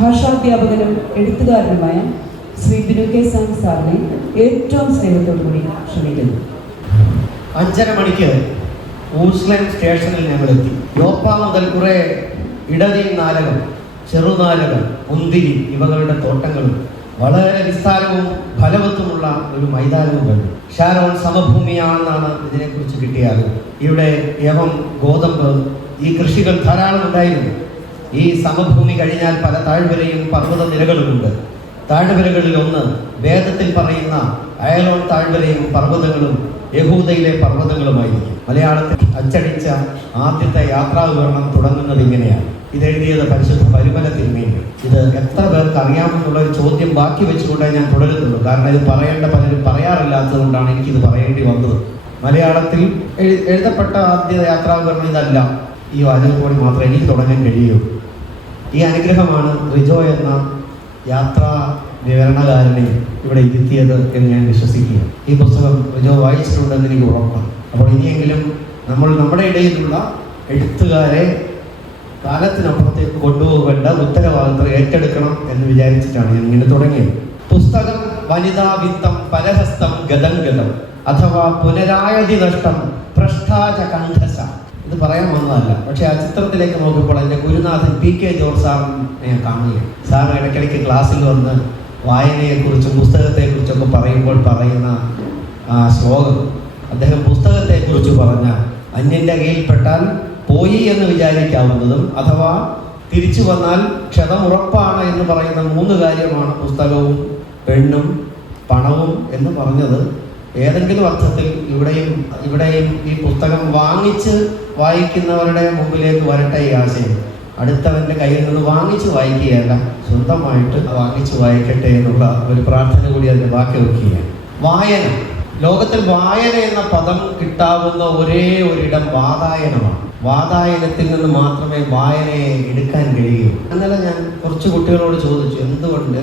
ഭാഷാധ്യാപകനും എഴുത്തുകാരനുമായ Shri Binu K Sam സാറിനെ ഏറ്റവും സ്നേഹത്തോടുകൂടി ക്ഷണിക്കുന്നു. 5:30 മണിക്ക് ഊസ്ലൻ സ്റ്റേഷനിൽ ഞങ്ങളെത്തി. യോപ്പ മുതൽ കുറെ ഇടതീ നാരകം, ചെറുനാരകം, മുന്തിരി ഇവകളുടെ തോട്ടങ്ങളും വളരെ വിസ്താരവും ഫലവത്തുമുള്ള ഒരു മൈതാനവും കണ്ടു. ഷാരോൺ സമഭൂമിയാണെന്നാണ് ഇതിനെക്കുറിച്ച് കിട്ടിയ അറിവ്. ഇവിടെ യവം, ഗോതമ്പ്, ഈ കൃഷികൾ ധാരാളം ഉണ്ടായിരുന്നു. ഈ സമഭൂമി കഴിഞ്ഞാൽ പല താഴ്വരയും പർവ്വത നിരകളുമുണ്ട്. താഴ്വരകളിൽ ഒന്ന് വേദത്തിൽ പറയുന്ന അയലോൺ താഴ്വരയും പർവ്വതങ്ങളും യഹൂദയിലെ പർവ്വതങ്ങളുമായിരിക്കും. മലയാളത്തിൽ അച്ചടിച്ച ആദ്യത്തെ യാത്രാവിവരണം തുടങ്ങുന്നത് ഇങ്ങനെയാണ്. ഇതെഴുതിയത് പരിശുദ്ധ പരിമല തിരുമേനി. ഇത് എത്ര പേർക്ക് അറിയാമെന്നുള്ള ഒരു ചോദ്യം ബാക്കി വെച്ചുകൊണ്ടേ ഞാൻ തുടരുന്നുള്ളൂ. കാരണം ഇത് പറയേണ്ട പലരും പറയാറില്ലാത്തത് കൊണ്ടാണ് എനിക്കിത് പറയേണ്ടി വന്നത്. മലയാളത്തിൽ എഴുതപ്പെട്ട ആദ്യ യാത്രാവിവരണം ഇതല്ല. ഈ വാചകത്തോടെ മാത്രമേ എനിക്ക് തുടങ്ങാൻ കഴിയൂ. ഈ അനുഗ്രഹമാണ് റിജോ എന്ന യാത്രാ വിവരണകാരനെ ഇവിടെ ഇരുത്തിയത് എന്ന് ഞാൻ വിശ്വസിക്കുക. ഈ പുസ്തകം റിജോ വായിച്ചിട്ടുണ്ടെന്ന് എനിക്ക് ഉറപ്പാണ്. അപ്പോൾ ഇനിയെങ്കിലും നമ്മൾ നമ്മുടെ ഇടയിലുള്ള എഴുത്തുകാരെ കാലത്തിനപ്പുറത്തേക്ക് കൊണ്ടുപോകേണ്ട ഉത്തരവാദിത്വം ഏറ്റെടുക്കണം എന്ന് വിചാരിച്ചിട്ടാണ് ഞാൻ ഇങ്ങനെ തുടങ്ങിയത്. പുസ്തകം വനിതാ വിത്തം പരഹസ്തം ഗതം ഗതം അഥവാ പുനരായതി നഷ്ടം ഭ്രഷ്ടാച കണ്ഠസ. ഇത് പറയാൻ വന്നതല്ല, പക്ഷെ ആ ചിത്രത്തിലേക്ക് നോക്കിയപ്പോൾ എൻ്റെ ഗുരുനാഥൻ PK ജോർജ് സാറിനെ ഞാൻ കാണുകയാണ്. സാർ ഇടയ്ക്കിടയ്ക്ക് ക്ലാസ്സിൽ വന്ന് വായനയെക്കുറിച്ചും പുസ്തകത്തെക്കുറിച്ചൊക്കെ പറയുമ്പോൾ പറയുന്ന ആ ശ്ലോകം, അദ്ദേഹം പുസ്തകത്തെക്കുറിച്ച് പറഞ്ഞ അന്യൻ്റെ കയ്യിൽപ്പെട്ടാൽ പോയി എന്ന് വിചാരിക്കാവുന്നതും അഥവാ തിരിച്ചു വന്നാൽ ക്ഷതമുറപ്പാണ് എന്ന് പറയുന്ന 3 കാര്യമാണ് പുസ്തകവും പെണ്ണും പണവും എന്ന് പറഞ്ഞത്. ഏതെങ്കിലും അർത്ഥത്തിൽ ഇവിടെയും ഈ പുസ്തകം വാങ്ങിച്ച് വായിക്കുന്നവരുടെ മുമ്പിലേക്ക് വരട്ടെ ഈ ആശയം. അടുത്തവൻ്റെ കയ്യിൽ നിന്ന് വാങ്ങിച്ച് വായിക്കുകയല്ല, സ്വന്തമായിട്ട് വാങ്ങിച്ച് വായിക്കട്ടെ എന്നുള്ള ഒരു പ്രാർത്ഥന കൂടി അതിൻ്റെ ബാക്കി വെക്കുകയാണ്. വായന, ലോകത്തിൽ വായന എന്ന പദം കിട്ടാവുന്ന ഒരേ ഒരിടം വാതായനമാണ്. വാതായനത്തിൽ നിന്ന് മാത്രമേ വായനയെ എടുക്കാൻ കഴിയൂ. ഇന്നലെ ഞാൻ കുറച്ച് കുട്ടികളോട് ചോദിച്ചു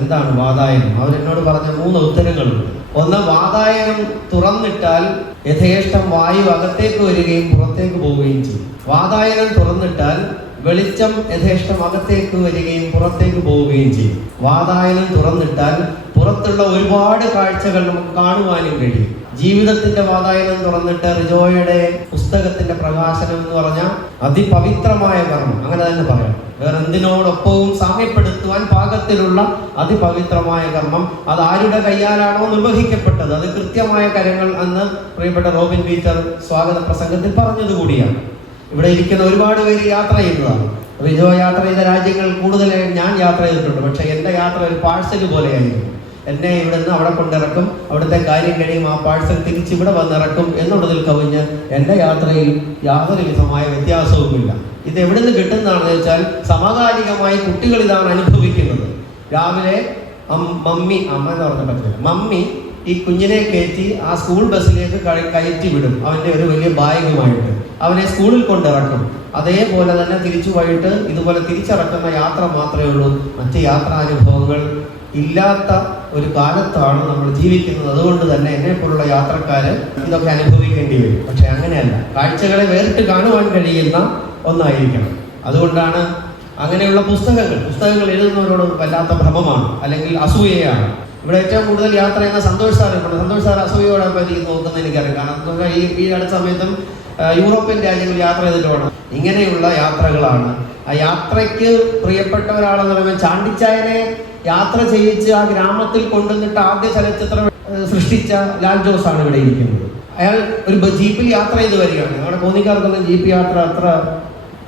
എന്താണ് വാതായനം. അവരെന്നോട് പറഞ്ഞ 3 ഉത്തരങ്ങളുണ്ട്. ഒന്ന്, വാതായനം തുറന്നിട്ടാൽ യഥേഷ്ടം വായു അകത്തേക്ക് വരികയും പുറത്തേക്ക് പോവുകയും ചെയ്യും. വാതായനം തുറന്നിട്ടാൽ വെളിച്ചം യഥേഷ്ടം അകത്തേക്ക് വരികയും പുറത്തേക്ക് പോവുകയും ചെയ്യും. വാതായനം തുറന്നിട്ടാൽ പുറത്തുള്ള ഒരുപാട് കാഴ്ചകൾ നമുക്ക് കാണുവാനും കഴിയും. ജീവിതത്തിന്റെ വാതായനം തുറന്നിട്ട് റിജോയുടെ പുസ്തകത്തിന്റെ പ്രകാശനം എന്ന് പറഞ്ഞാൽ അതിപവിത്രമായ കർമ്മം, അങ്ങനെ തന്നെ പറയാം. വേറെ എന്തിനോടൊപ്പവും സാമ്യപ്പെടുത്തുവാൻ പാകത്തിലുള്ള അതിപവിത്രമായ കർമ്മം. അത് ആരുടെ കയ്യാലാണോ നിർവഹിക്കപ്പെട്ടത്, അത് കൃത്യമായ കാര്യങ്ങൾ അന്ന് പ്രിയപ്പെട്ട റോബിൻ പീറ്റർ സ്വാഗത പ്രസംഗത്തിൽ പറഞ്ഞതുകൂടിയാണ്. ഇവിടെ ഇരിക്കുന്ന ഒരുപാട് പേര് യാത്ര ചെയ്യുന്നതാണ്. റിജോ യാത്ര ചെയ്ത രാജ്യങ്ങൾ കൂടുതൽ ഞാൻ യാത്ര ചെയ്തിട്ടുണ്ട്. പക്ഷെ എൻ്റെ യാത്ര ഒരു പാഴ്സൽ പോലെയായിരുന്നു. എന്നെ ഇവിടെ നിന്ന് അവിടെ കൊണ്ടിറക്കും, അവിടുത്തെ കാര്യം കഴിയും, ആ പാഴ്സൽ തിരിച്ച് ഇവിടെ വന്നിറക്കും എന്നുള്ളതിൽ കവിഞ്ഞ് എൻ്റെ യാത്രയിൽ യാതൊരു വിധമായ വ്യത്യാസവുമില്ല. ഇത് എവിടെ നിന്ന് കിട്ടുന്നതാണെന്ന് വെച്ചാൽ സമകാലികമായി കുട്ടികൾ ഇതാണ് അനുഭവിക്കുന്നത്. രാവിലെ മമ്മി, അമ്മ എന്ന് പറഞ്ഞ പറ്റില്ല, മമ്മി ഈ കുഞ്ഞിനെ കയറ്റി ആ സ്കൂൾ ബസ്സിലേക്ക് കയറ്റി വിടും. അവൻ്റെ ഒരു വലിയ ബാഗുമായിട്ട് അവനെ സ്കൂളിൽ കൊണ്ടിറക്കും. അതേപോലെ തന്നെ തിരിച്ചു പോയിട്ട് ഇതുപോലെ തിരിച്ചിറക്കുന്ന യാത്ര മാത്രമേ ഉള്ളൂ. മറ്റ് യാത്രാനുഭവങ്ങൾ ഇല്ലാത്ത ഒരു കാലത്താണ് നമ്മൾ ജീവിക്കുന്നത്. അതുകൊണ്ട് തന്നെ എന്നെപ്പോലുള്ള യാത്രക്കാര് ഇതൊക്കെ അനുഭവിക്കേണ്ടി വരും. പക്ഷെ അങ്ങനെയല്ല, കാഴ്ചകളെ വേറിട്ട് കാണുവാൻ കഴിയുന്ന ഒന്നായിരിക്കണം. അതുകൊണ്ടാണ് അങ്ങനെയുള്ള പുസ്തകങ്ങൾ എഴുതുന്നവരോട് വല്ലാത്ത ഭ്രമമാണ്, അല്ലെങ്കിൽ അസൂയയാണ്. ഇവിടെ ഏറ്റവും കൂടുതൽ യാത്ര ചെയ്യുന്ന സന്തോഷ് സാറുണ്ട്. സന്തോഷ് സാർ അസൂയയോടൊപ്പം എനിക്ക് നോക്കുന്നത് എനിക്കറിയാം. കാരണം ഈ അടുത്ത സമയത്തും യൂറോപ്യൻ രാജ്യങ്ങളിൽ യാത്ര ചെയ്തിട്ടുമാണ്. ഇങ്ങനെയുള്ള യാത്രകളാണ്. ആ യാത്രയ്ക്ക് പ്രിയപ്പെട്ട ഒരാളെന്ന് പറയുമ്പോൾ ചാണ്ടിച്ചായനെ യാത്ര ചെയ്യിച്ച് ആ ഗ്രാമത്തിൽ കൊണ്ടുവന്നിട്ട് ആദ്യ ചലച്ചിത്രം സൃഷ്ടിച്ച ലാൽ ജോസ് ആണ് ഇവിടെ ഇരിക്കുന്നത്. അയാൾ ഒരു ജീപ്പിൽ യാത്ര ചെയ്ത് വരികയാണ്. നമ്മുടെ കോന്നിക്കാർക്കൊന്നും ജീപ്പ് യാത്ര അത്ര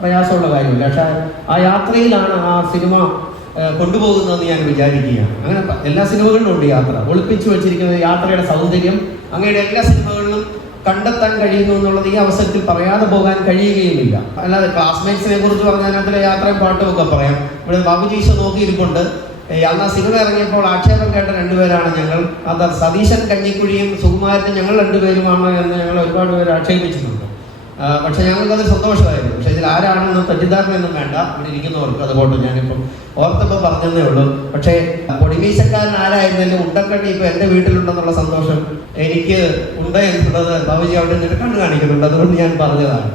പ്രയാസമുള്ള കാര്യമില്ല. പക്ഷെ ആ യാത്രയിലാണ് ആ സിനിമ കൊണ്ടുപോകുന്നതെന്ന് ഞാൻ വിചാരിക്കുകയാണ്. അങ്ങനെ എല്ലാ സിനിമകളിലും ഉണ്ട് യാത്ര. ഒളിപ്പിച്ചു വെച്ചിരിക്കുന്ന യാത്രയുടെ സൗന്ദര്യം അങ്ങയുടെ എല്ലാ സിനിമകളിലും കണ്ടെത്താൻ കഴിയുന്നു എന്നുള്ളത് ഈ അവസരത്തിൽ പറയാതെ പോകാൻ കഴിയുകയുമില്ല. അല്ലാതെ ക്ലാസ്മേറ്റ്സിനെ കുറിച്ച് പറഞ്ഞാൽ അതിലെ യാത്രയും പാട്ടും ഒക്കെ പറയാം. ഇവിടെ ബാബുജീഷ നോക്കിയിരിപ്പുണ്ട്. അന്ന് ആ സിനിമ ഇറങ്ങിയപ്പോൾ ആക്ഷേപം കേട്ട 2 പേരാണ് ഞങ്ങൾ. അത് സതീശൻ കഞ്ഞിക്കുഴിയും സുകുമാരനും ഞങ്ങൾ 2 പേരുമാണ് എന്ന് ഞങ്ങൾ ഒരുപാട് പേര് ആക്ഷേപിച്ചിട്ടുണ്ട്. പക്ഷെ ഞങ്ങൾക്കത് സന്തോഷമായിരുന്നു. പക്ഷെ ഇതിൽ ആരാണെന്ന് തെറ്റിദ്ധാരണയൊന്നും വേണ്ട, ഇവിടെ ഇരിക്കുന്നവർക്ക്. അതുകൊണ്ട് ഞാനിപ്പം ഓർത്തപ്പോൾ പറഞ്ഞതേ ഉള്ളൂ. പക്ഷേ പൊടിമീശക്കാരൻ ആരായിരുന്നാലും ഉണ്ടക്കണ്ണി ഇപ്പം എൻ്റെ വീട്ടിലുണ്ടെന്നുള്ള സന്തോഷം എനിക്ക് ഉണ്ട് എന്നുള്ളത് ബാബുജി അവിടെ നിന്ന് കണ്ടു കാണിക്കുന്നുണ്ട്. അതുകൊണ്ട് ഞാൻ പറഞ്ഞതാണ്.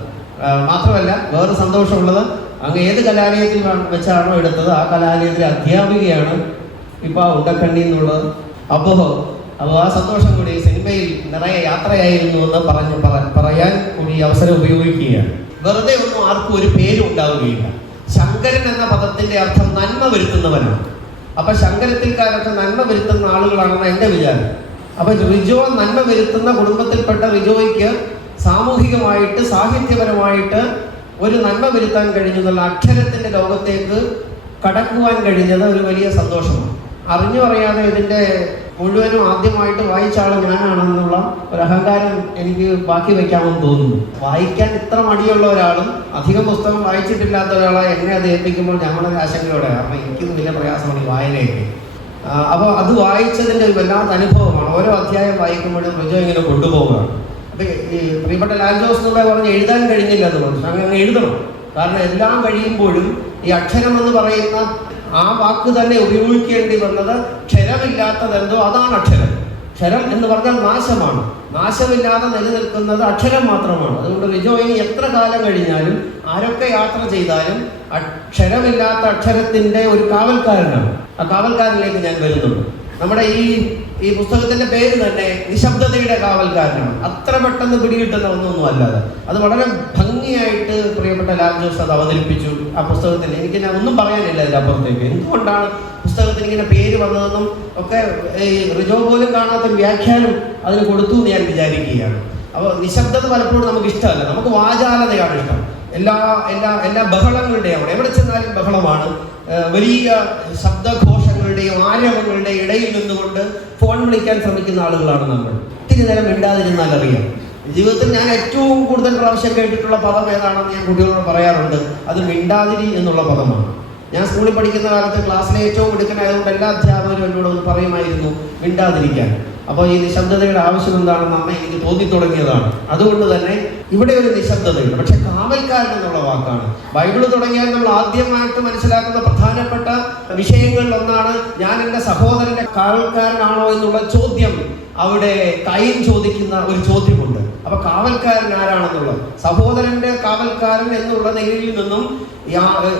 മാത്രമല്ല വേറെ സന്തോഷമുള്ളത് അങ്ങ് ഏത് കലാലയത്തിൽ വെച്ചാണോ എടുത്തത് ആ കലാലയത്തിലെ അധ്യാപികയാണ് ഇപ്പൊ ആ ഉണ്ടക്കണ്ണി എന്നുള്ളത്. അപ്പോൾ ആ സന്തോഷം കൂടി സിനിമയിൽ നിറയെ യാത്രയായിരുന്നു എന്ന് പറയാൻ കൂടി അവസരം ഉപയോഗിക്കുകയാണ്. വെറുതെ ഒന്നും ആർക്കും ഒരു പേരും ഉണ്ടാവുകയില്ല. ശങ്കരൻ എന്ന പദത്തിന്റെ അർത്ഥം നന്മ വരുത്തുന്നവനാണ്. അപ്പൊ ശങ്കരത്തിൽക്കാരൊക്കെ നന്മ വരുത്തുന്ന ആളുകളാണെന്ന് എൻ്റെ വിചാരം. അപ്പൊ റിജോ നന്മ വരുത്തുന്ന കുടുംബത്തിൽപ്പെട്ട റിജോയ്ക്ക് സാമൂഹികമായിട്ട് സാഹിത്യപരമായിട്ട് ഒരു നന്മ വരുത്താൻ കഴിഞ്ഞതുള്ള അക്ഷരത്തിന്റെ ലോകത്തേക്ക് കടക്കുവാൻ കഴിഞ്ഞത് ഒരു വലിയ സന്തോഷമാണ്. അറിഞ്ഞു അറിയാതെ ഇതിന്റെ മുഴുവനും ആദ്യമായിട്ട് വായിച്ച ആൾ ഞാനാണെന്നുള്ള ഒരു അഹങ്കാരം എനിക്ക് ബാക്കി വയ്ക്കാമെന്ന് തോന്നുന്നു. വായിക്കാൻ ഇത്ര മടിയുള്ള ഒരാളും അധികം പുസ്തകം വായിച്ചിട്ടില്ലാത്ത ഒരാളെ എന്നെ അത് ഏൽപ്പിക്കുമ്പോൾ ഞങ്ങളുടെ ആശങ്കയോടെ, കാരണം എനിക്കിത് വലിയ പ്രയാസമാണ് ഈ വായനയൊക്കെ. അപ്പോൾ അത് വായിച്ചതിൻ്റെ ഒരു വല്ലാത്ത അനുഭവമാണ്. ഓരോ അധ്യായം വായിക്കുമ്പോഴും റിജോ ഇങ്ങനെ കൊണ്ടുപോവുകയാണ്. അപ്പം ഈ പ്രിയപ്പെട്ട ലാൽ ജോസ് എന്നുള്ളെ പറഞ്ഞ് എഴുതാൻ കഴിഞ്ഞില്ല എന്ന് പറഞ്ഞു. അങ്ങനെ എഴുതണം. കാരണം എല്ലാം കഴിയുമ്പോഴും ഈ അക്ഷരം എന്ന് പറയുന്ന ആ വാക്ക് തന്നെ ഉപയോഗിക്കേണ്ടി വന്നത് ക്ഷരമില്ലാത്തതെന്തോ അതാണ് അക്ഷരം. ക്ഷരം എന്ന് പറഞ്ഞാൽ നാശമാണ്. നാശമില്ലാതെ നിലനിൽക്കുന്നത് അക്ഷരം മാത്രമാണ്. അതുകൊണ്ട് റിജോയിന് എത്ര കാലം കഴിഞ്ഞാലും ആരൊക്കെ യാത്ര ചെയ്താലും ക്ഷരമില്ലാത്ത അക്ഷരത്തിന്റെ ഒരു കാവൽക്കാരനാണ്. ആ കാവൽക്കാരനിലേക്ക് ഞാൻ വരുന്നുണ്ട്. നമ്മുടെ ഈ പുസ്തകത്തിന്റെ പേര് തന്നെ നിശബ്ദതയുടെ കാവൽക്കാരനാണ്. അത്ര പെട്ടെന്ന് പിടികിട്ടുന്ന ഒന്നൊന്നും അല്ലാതെ അത് വളരെ ഭംഗിയായിട്ട് പ്രിയപ്പെട്ട ലാൽ ജോസ് അത് അവതരിപ്പിച്ചു. ആ പുസ്തകത്തിൽ എനിക്ക് ഒന്നും പറയാനില്ല അതിൻ്റെ അപ്പുറത്തേക്ക്. എന്തുകൊണ്ടാണ് പുസ്തകത്തിന് ഇങ്ങനെ പേര് വന്നതെന്നും ഒക്കെ ഈ റിജോ പോലും കാണാത്തൊരു വ്യാഖ്യാനം അതിന് കൊടുത്തു എന്ന് ഞാൻ വിചാരിക്കുകയാണ്. അപ്പോൾ നിശബ്ദത പലപ്പോഴും നമുക്ക് ഇഷ്ടമല്ല. നമുക്ക് വാചാലതയാണ് ഇഷ്ടം. എല്ലാ ബഹളങ്ങളുടെയും എവിടെ ചെന്നാലും ബഹളമാണ്. വലിയ ശബ്ദഘോഷങ്ങളുടെയും ആരവങ്ങളുടെയും ഇടയിൽ നിന്നുകൊണ്ട് ഫോൺ വിളിക്കാൻ ശ്രമിക്കുന്ന ആളുകളാണ് നമ്മൾ. ഒത്തിരി നേരം മിണ്ടാതിരുന്നാൽ അറിയാം. ജീവിതത്തിൽ ഞാൻ ഏറ്റവും കൂടുതൽ പ്രാവശ്യം കേട്ടിട്ടുള്ള പദം ഏതാണെന്ന് ഞാൻ കുട്ടികളോട് പറയാറുണ്ട്. അത് മിണ്ടാതിരി എന്നുള്ള പദമാണ്. ഞാൻ സ്കൂളിൽ പഠിക്കുന്ന കാലത്ത് ക്ലാസ്സിലെ ഏറ്റവും മിടുക്കനായതുകൊണ്ട് എല്ലാ അധ്യാപകരും എന്നോട് പറയുമായിരുന്നു മിണ്ടാതിരിക്കാൻ. അപ്പോൾ ഈ നിശബ്ദതയുടെ ആവശ്യം എന്താണെന്ന് അമ്മ എനിക്ക് തോന്നി തുടങ്ങിയതാണ്. അതുകൊണ്ട് തന്നെ ഇവിടെ ഒരു നിശബ്ദതയുണ്ട്. പക്ഷെ കാവൽക്കാരൻ എന്നുള്ള വാക്കാണ്. ബൈബിള് തുടങ്ങിയാൽ നമ്മൾ ആദ്യമായിട്ട് മനസ്സിലാക്കുന്ന പ്രധാനപ്പെട്ട വിഷയങ്ങളിൽ ഒന്നാണ് ഞാൻ എൻ്റെ സഹോദരന്റെ കാവൽക്കാരനാണോ എന്നുള്ള ചോദ്യം. അവിടെ കയ്യിൽ ചോദിക്കുന്ന ഒരു ചോദ്യമുണ്ട്. അപ്പൊ കാവൽക്കാരൻ ആരാണെന്നുള്ളത്, സഹോദരന്റെ കാവൽക്കാരൻ എന്നുള്ള നിലയിൽ നിന്നും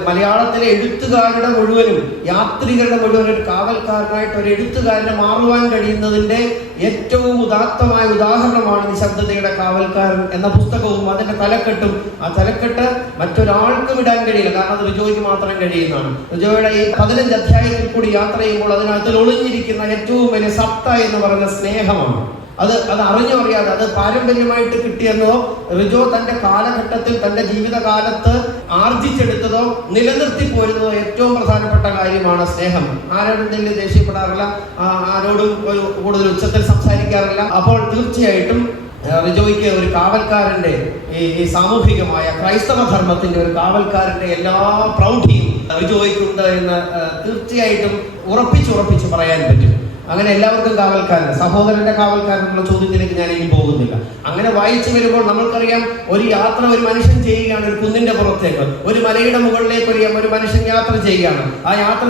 മലയാളത്തിലെ എഴുത്തുകാരുടെ മുഴുവനും യാത്രികരുടെ മുഴുവൻ ഒരു കാവൽക്കാരനായിട്ട് ഒരു എഴുത്തുകാരനെ മാറുവാൻ കഴിയുന്നതിന്റെ ഏറ്റവും ഉദാത്തമായ ഉദാഹരണമാണ് നിശബ്ദതയുടെ കാവൽക്കാരൻ എന്ന പുസ്തകവും അതിന്റെ തലക്കെട്ടും. ആ തലക്കെട്ട് മറ്റൊരാൾക്കും ഇടാൻ കഴിയില്ല. കാരണം അത് റിജോയ്ക്ക് മാത്രം കഴിയുന്നതാണ്. റിജോയുടെ ഈ 15 അധ്യായത്തിൽ കൂടി യാത്ര ചെയ്യുമ്പോൾ അതിനകത്ത് ഒളിഞ്ഞിരിക്കുന്ന ഏറ്റവും വലിയ സത്ത എന്ന് പറയുന്ന സ്നേഹമാണ്. അത് അറിഞ്ഞോ അറിയാതെ അത് പാരമ്പര്യമായിട്ട് കിട്ടിയെന്നോ റിജോ തന്റെ കാലഘട്ടത്തിൽ തന്റെ ജീവിതകാലത്ത് ആർജിച്ചെടുത്തതോ നിലനിർത്തി പോരുന്നതോ ഏറ്റവും പ്രധാനപ്പെട്ട കാര്യമാണ് സ്നേഹം. ആരോടും ദേഷ്യപ്പെടാറില്ല, ആരോടും കൂടുതൽ ഉച്ചത്തിൽ സംസാരിക്കാറില്ല. അപ്പോൾ തീർച്ചയായിട്ടും റിജോയ്ക്ക് ഒരു കാവൽക്കാരന്റെ ഈ സാമൂഹികമായ ക്രൈസ്തവ ധർമ്മത്തിന്റെ ഒരു കാവൽക്കാരന്റെ എല്ലാ പ്രൗഢിയും റിജോയ്ക്കുണ്ട് എന്ന് തീർച്ചയായിട്ടും ഉറപ്പിച്ച് പറയാൻ പറ്റും. അങ്ങനെ എല്ലാവർക്കും കാവൽക്കാരൻ, സഹോദരന്റെ കാവൽക്കാരൻ എന്നുള്ള ചോദ്യത്തിലേക്ക് ഞാൻ ഇനി പോകുന്നില്ല. അങ്ങനെ വായിച്ചു വരുമ്പോൾ നമ്മൾക്കറിയാം ഒരു യാത്ര ഒരു മനുഷ്യൻ ചെയ്യുകയാണ്. ഒരു കുന്നിന്റെ പുറത്തേക്ക്, ഒരു മലയുടെ മുകളിലേക്ക് ഒരു മനുഷ്യൻ യാത്ര ചെയ്യുകയാണ്. ആ യാത്ര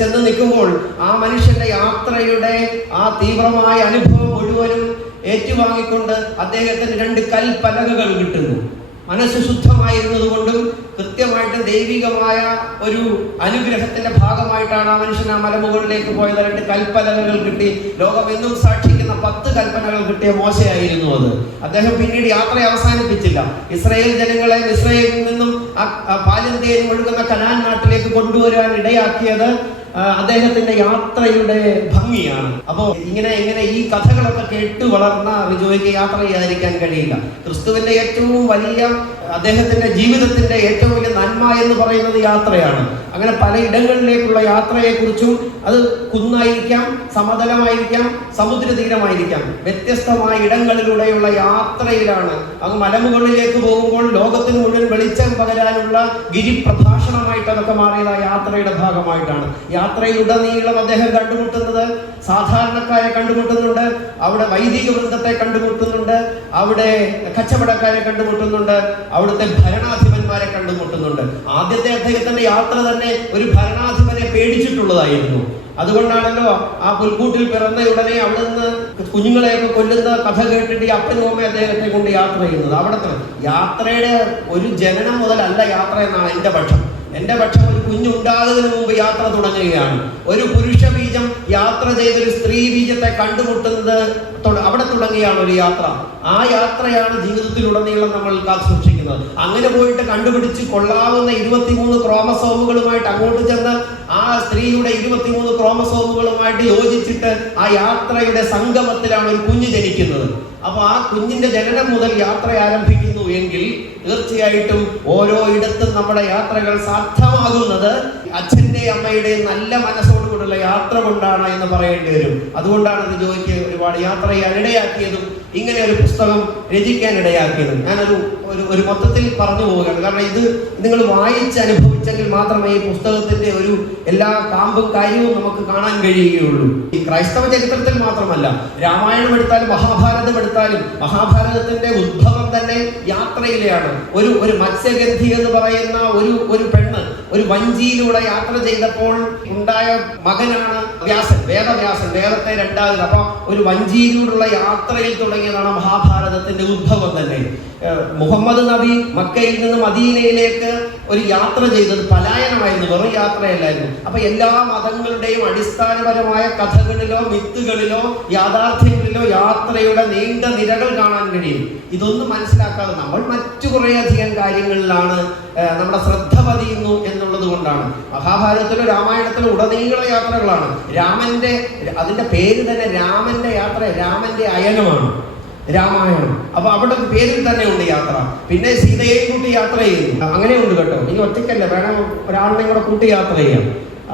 ചെന്ന് നിൽക്കുമ്പോൾ ആ മനുഷ്യന്റെ യാത്രയുടെ ആ തീവ്രമായ അനുഭവം മുഴുവനും ഏറ്റുവാങ്ങിക്കൊണ്ട് അദ്ദേഹത്തിന് 2 കൽപ്പലകകൾ കിട്ടുന്നു. മനസ്സ് ശുദ്ധമായിരുന്നത് കൊണ്ടും കൃത്യമായിട്ട് ദൈവികമായ ഒരു അനുഗ്രഹത്തിന്റെ ഭാഗമായിട്ടാണ് ആ മനുഷ്യൻ ആ മലമുകളിലേക്ക് പോയത്. 2 കൽപ്പനകൾ കിട്ടി. ലോകം എന്നും സാക്ഷിക്കുന്ന 10 കൽപ്പനകൾ കിട്ടിയ മോശയായിരുന്നു അത്. അദ്ദേഹം പിന്നീട് യാത്ര അവസാനിപ്പിച്ചില്ല. ഇസ്രായേൽ ജനങ്ങളെ ഇസ്രായേലിൽ നിന്നും പാലും തേനും ഒഴുകുന്ന കനാൻ നാട്ടിലേക്ക് കൊണ്ടുവരാൻ ഇടയാക്കിയത് അദ്ദേഹത്തിന്റെ യാത്രയുടെ ഭംഗിയാണ്. അപ്പോൾ ഇങ്ങനെ ഈ കഥകളൊക്കെ കേട്ട് വളർന്ന റിജോയ്ക്ക് യാത്ര ചെയ്യാതിരിക്കാൻ കഴിയില്ല. ക്രിസ്തുവിന്റെ ഏറ്റവും വലിയ അദ്ദേഹത്തിന്റെ ജീവിതത്തിന്റെ ഏറ്റവും വലിയ നന്മ എന്ന് പറയുന്നത് യാത്രയാണ്. അങ്ങനെ പല ഇടങ്ങളിലേക്കുള്ള യാത്രയെക്കുറിച്ചും, അത് കുന്നായിരിക്കാം, സമതലമായിരിക്കാം, സമുദ്രതീരമായിരിക്കാം, വ്യത്യസ്തമായ ഇടങ്ങളിലൂടെയുള്ള യാത്രയിലാണ്. അങ്ങ് മലമുകളിലേക്ക് പോകുമ്പോൾ ലോകത്തിന് മുഴുവൻ വെളിച്ചം പകരാനുള്ള ഗിരിപ്രഭാഷണമായിട്ട് അതൊക്കെ മാറിയത് ആ യാത്രയുടെ ഭാഗമായിട്ടാണ്. യാത്രയിലുടനീളം അദ്ദേഹം കണ്ടുമുട്ടുന്നത് സാധാരണക്കാരെ കണ്ടുമുട്ടുന്നുണ്ട്, അവിടെ വൈദിക വൃന്ദത്തെ കണ്ടുമുട്ടുന്നുണ്ട്, അവിടെ കച്ചവടക്കാരെ കണ്ടുമുട്ടുന്നുണ്ട്, അവിടുത്തെ ഭരണാധിപന്മാരെ കണ്ടുമുട്ടുന്നുണ്ട്. ആദ്യത്തെ അദ്ദേഹത്തിന്റെ യാത്ര തന്നെ ഒരു ഭരണാധിപനെ പേടിച്ചിട്ടുള്ളതായിരുന്നു. അതുകൊണ്ടാണല്ലോ ആ പുൽക്കൂട്ടിൽ പിറന്ന ഉടനെ അവിടുന്ന് കുഞ്ഞുങ്ങളെയൊക്കെ കൊല്ലുന്ന കഥ കേട്ടിട്ട് ഈ അപ്പനും അമ്മയും അദ്ദേഹത്തെ കൊണ്ട് യാത്ര ചെയ്യുന്നത്. അവിടുത്തെ യാത്രയുടെ ഒരു ജനനം മുതലല്ല യാത്ര എന്നാണ് എൻ്റെ പക്ഷം ഒരു കുഞ്ഞുണ്ടാകുന്നതിന് മുമ്പ് യാത്ര തുടങ്ങുകയാണ്. ഒരു പുരുഷ ബീജം യാത്ര ചെയ്തൊരു സ്ത്രീ ബീജത്തെ കണ്ടുമുട്ടുന്നത് അവിടെ തുടങ്ങിയാണ് ഒരു യാത്ര. ആ യാത്രയാണ് ജീവിതത്തിലുടനീളം നമ്മൾ കാത്തു സൂക്ഷിക്കുന്നത്. അങ്ങനെ പോയിട്ട് കണ്ടുപിടിച്ച് കൊള്ളാവുന്ന 23 ക്രോമസോമുകളുമായിട്ട് അങ്ങോട്ട് ചെന്ന് ആ സ്ത്രീയുടെ 23 ക്രോമസോമുകളുമായിട്ട് യോജിച്ചിട്ട് ആ യാത്രയുടെ സംഗമത്തിലാണ് ഒരു കുഞ്ഞ് ജനിക്കുന്നത്. അപ്പൊ ആ കുഞ്ഞിന്റെ ജനനം മുതൽ യാത്ര ആരംഭിക്കുന്നു എങ്കിൽ തീർച്ചയായിട്ടും ഓരോ ഇടത്തും നമ്മുടെ യാത്രകൾ സാധ്യമാകുന്നത് അച്ഛൻ്റെയും അമ്മയുടെയും നല്ല മനസ്സോടുകൂടിയുള്ള യാത്ര കൊണ്ടാണ് എന്ന് പറയേണ്ടി വരും. അതുകൊണ്ടാണ് ഇത് ജോയിക്ക് ഒരുപാട് യാത്ര ചെയ്യാൻ ഇടയാക്കിയതും ഇങ്ങനെ ഒരു പുസ്തകം രചിക്കാൻ ഇടയാക്കിയതും. ഞാനൊരു ഒരു മൊത്തത്തിൽ പറഞ്ഞു പോവുകയാണ്. കാരണം ഇത് നിങ്ങൾ വായിച്ച് അനുഭവിച്ചെങ്കിൽ മാത്രമേ ഈ പുസ്തകത്തിന്റെ ഒരു എല്ലാ കാമ്പും കാര്യവും നമുക്ക് കാണാൻ കഴിയുകയുള്ളൂ. ഈ ക്രൈസ്തവ ചരിത്രത്തിൽ മാത്രമല്ല, രാമായണം എടുത്താലും മഹാഭാരതം എടുത്താലും മഹാഭാരതത്തിന്റെ ഉദ്ഭവം തന്നെ യാത്രയിലെയാണ്. ഒരു മത്സ്യഗന്ധി എന്ന് പറയുന്ന ഒരു പെണ്ണ് ഒരു വഞ്ചിയിലൂടെ യാത്ര ചെയ്തപ്പോൾ ഉണ്ടായ മകനാണ് വേദവ്യാസൻ. വേദത്തെ രണ്ടാമത്. അപ്പൊ ഒരു വഞ്ചിയിലൂടെയുള്ള യാത്രയിൽ തുടങ്ങിയതാണ് മഹാഭാരതത്തിന്റെ ഉദ്ഭവം തന്നെ. മുഹമ്മദ് നബി മക്കയിൽ നിന്ന് മദീനയിലേക്ക് ഒരു യാത്ര ചെയ്തത് പലായനമായിരുന്നു, വെറും യാത്രയല്ലായിരുന്നു. അപ്പൊ എല്ലാ മതങ്ങളുടെയും അടിസ്ഥാനപരമായ കഥകളിലോ മിത്തുകളിലോ യാഥാർത്ഥ്യങ്ങളിലോ യാത്രയുടെ നീണ്ട നിരകൾ കാണാൻ കഴിയും. ഇതൊന്നും മനസ്സിലാക്കാതെ നമ്മൾ മറ്റു കുറേയധികം കാര്യങ്ങളിലാണ് നമ്മുടെ ശ്രദ്ധ പതിയുന്നു എന്നുള്ളത് കൊണ്ടാണ്. മഹാഭാരതത്തിലോ രാമായണത്തിലോ ഉടനീള യാത്രകളാണ്. അതിന്റെ പേര് തന്നെ രാമന്റെ യാത്ര, രാമന്റെ അയനമാണ് രാമായണം. അപ്പൊ അവിടെ പേരിൽ തന്നെ ഉണ്ട് യാത്ര. പിന്നെ സീതയെയും കൂട്ടി യാത്ര ചെയ്യുന്നു, അങ്ങനെയുണ്ട് കേട്ടോ. ഇനി ഒറ്റയ്ക്കല്ല, വേണം ഒരാളിനെയും കൂടെ കൂട്ടി യാത്ര ചെയ്യാം.